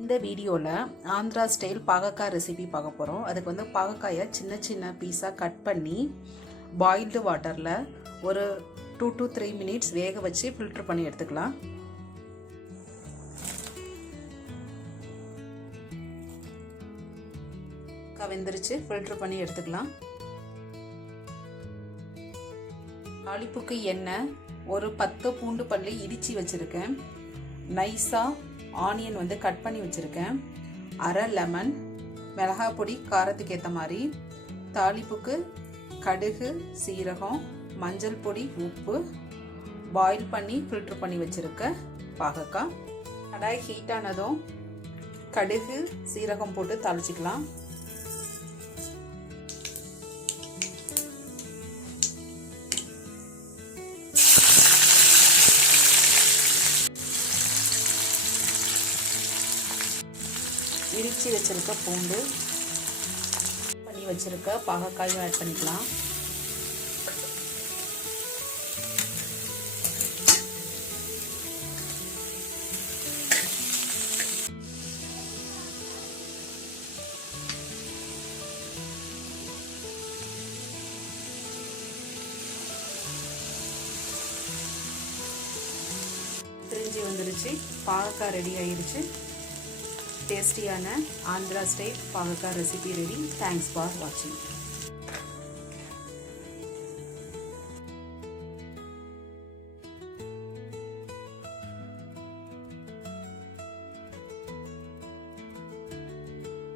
இந்த வீடியோவில் ஆந்திரா ஸ்டைல் பாகக்காய் ரெசிபி பார்க்க போகிறோம். அதுக்கு வந்து பாகக்காயை சின்ன சின்ன பீஸாக கட் பண்ணி பாயில்டு வாட்டரில் ஒரு 2 to 3 மினிட்ஸ் வேக வச்சு ஃபில்ட்ரு பண்ணி எடுத்துக்கலாம். வெந்துருச்சு, ஃபில்ட்ரு பண்ணி எடுத்துக்கலாம். தாளிப்புக்கு எண்ணெய், ஒரு 10 பூண்டு பல்லு இடித்து வச்சுருக்கேன். நைஸாக ஆனியன் வந்து கட் பண்ணி வச்சுருக்கேன். அரை லெமன், மிளகாய் பொடி காரத்துக்கு ஏற்ற மாதிரி, தாளிப்புக்கு கடுகு, சீரகம், மஞ்சள் பொடி, உப்பு, பாயில் பண்ணி ஃபில்ட்ரு பண்ணி வச்சுருக்க பாகக்காய். கடாய் ஹீட் ஆனதும் கடுகு, சீரகம் போட்டு தாளிச்சிக்கலாம். இடித்து வச்சுருக்க பூண்டு, பண்ணி வச்சுருக்க பாகக்காயும் ஆட் பண்ணிக்கலாம். பிரிஞ்சு வந்துருச்சு, பாகக்காய் ரெடி ஆயிடுச்சு. டேஸ்டியான ஆந்திரா ஸ்டைல் பாகக்காய் ரெசிபி ரெடி. தேங்க்ஸ் ஃபார் வாட்சிங்.